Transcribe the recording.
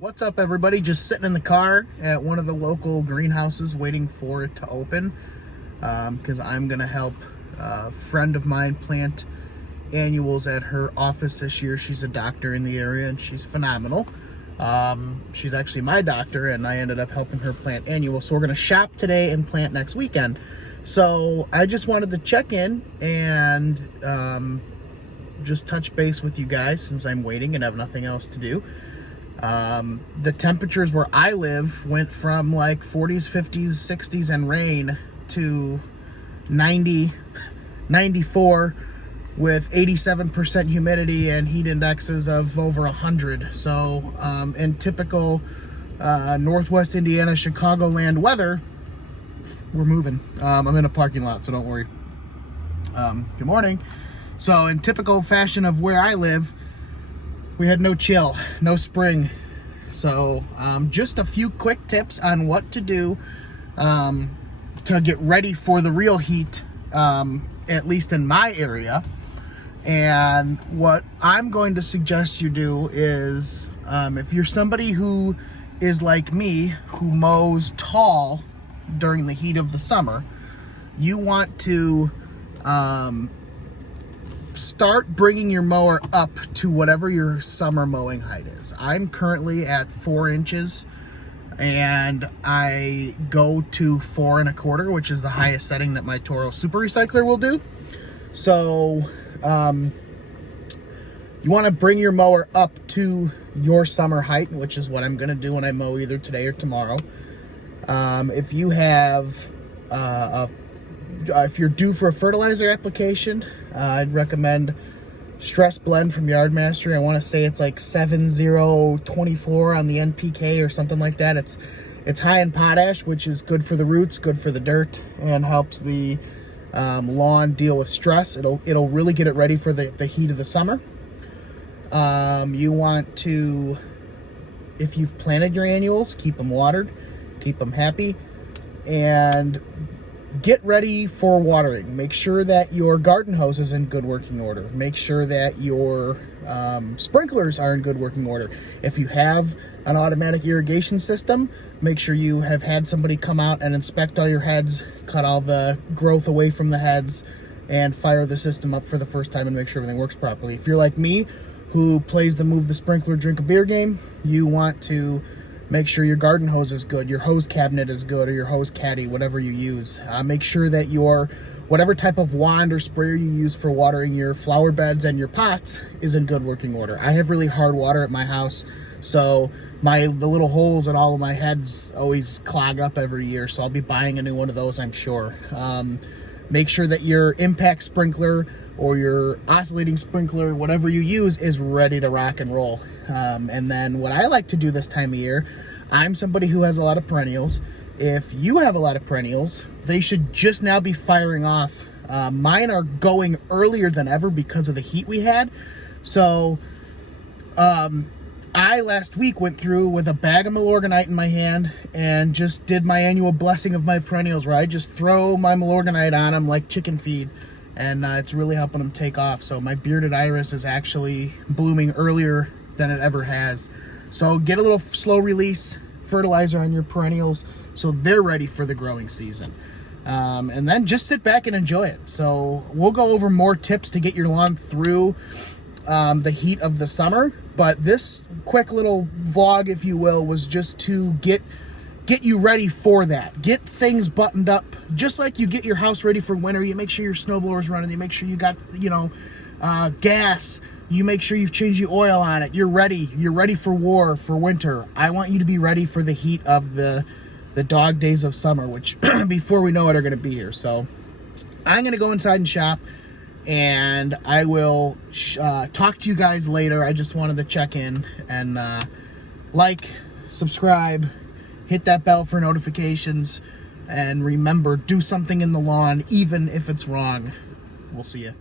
What's up, everybody? Just sitting in the car at one of the local greenhouses waiting for it to open because I'm going to help a friend of mine plant annuals at her office this year. She's a doctor in the area and she's phenomenal. She's actually my doctor and I ended up helping her plant annuals. So we're going to shop today and plant next weekend. So I just wanted to check in and just touch base with you guys since I'm waiting and have nothing else to do. The temperatures where I live went from like 40s, 50s, 60s and rain to 90, 94 with 87% humidity and heat indexes of over 100. So in typical Northwest Indiana, Chicagoland weather, we're moving. I'm in a parking lot, so don't worry. Good morning. So in typical fashion of where I live, we had no chill, no spring. So just a few quick tips on what to do to get ready for the real heat, at least in my area. And what I'm going to suggest you do is, if you're somebody who is like me, who mows tall during the heat of the summer, you want to start bringing your mower up to whatever your summer mowing height is. I'm currently at 4 inches and I go to 4 1/4, which is the highest setting that my Toro Super Recycler will do. So you want to bring your mower up to your summer height, which is what I'm going to do when I mow either today or tomorrow. If you have if you're due for a fertilizer application, I'd recommend Stress Blend from Yardmaster. I want to say it's like 7024 on the NPK or something like that. It's high in potash, which is good for the roots, good for the dirt, and helps the lawn deal with stress. It'll really get it ready for the heat of the summer. You want to, if you've planted your annuals, keep them watered, keep them happy, and get ready for watering. Make sure that your garden hose is in good working order. Make sure that your sprinklers are in good working order. If you have an automatic irrigation system, make sure you have had somebody come out and inspect all your heads, cut all the growth away from the heads, and fire the system up for the first time and make sure everything works properly. If you're like me, who plays the move the sprinkler, drink a beer game, you want to make sure your garden hose is good, your hose cabinet is good, or your hose caddy, whatever you use. Make sure that your, whatever type of wand or sprayer you use for watering your flower beds and your pots is in good working order. I have really hard water at my house, so the little holes in all of my heads always clog up every year, so I'll be buying a new one of those, I'm sure. Make sure that your impact sprinkler or your oscillating sprinkler, whatever you use, is ready to rock and roll. And then what I like to do this time of year, I'm somebody who has a lot of perennials. If you have a lot of perennials, they should just now be firing off. Mine are going earlier than ever because of the heat we had. So I last week went through with a bag of Milorganite in my hand and just did my annual blessing of my perennials, where I just throw my Milorganite on them like chicken feed, and it's really helping them take off. So my bearded iris is actually blooming earlier than it ever has. So get a little slow release fertilizer on your perennials so they're ready for the growing season. And then just sit back and enjoy it. So we'll go over more tips to get your lawn through the heat of the summer, but this quick little vlog, if you will, was just to get you ready for that. Get things buttoned up, just like you get your house ready for winter. You make sure your snowblower's running, you make sure you got, gas, you make sure you've changed the oil on it. You're ready for war, for winter. I want you to be ready for the heat of the dog days of summer, which before we know it are going to be here. So I'm going to go inside and shop, and I will talk to you guys later. I just wanted to check in and like, subscribe, hit that bell for notifications, and remember, do something in the lawn, even if it's wrong. We'll see you.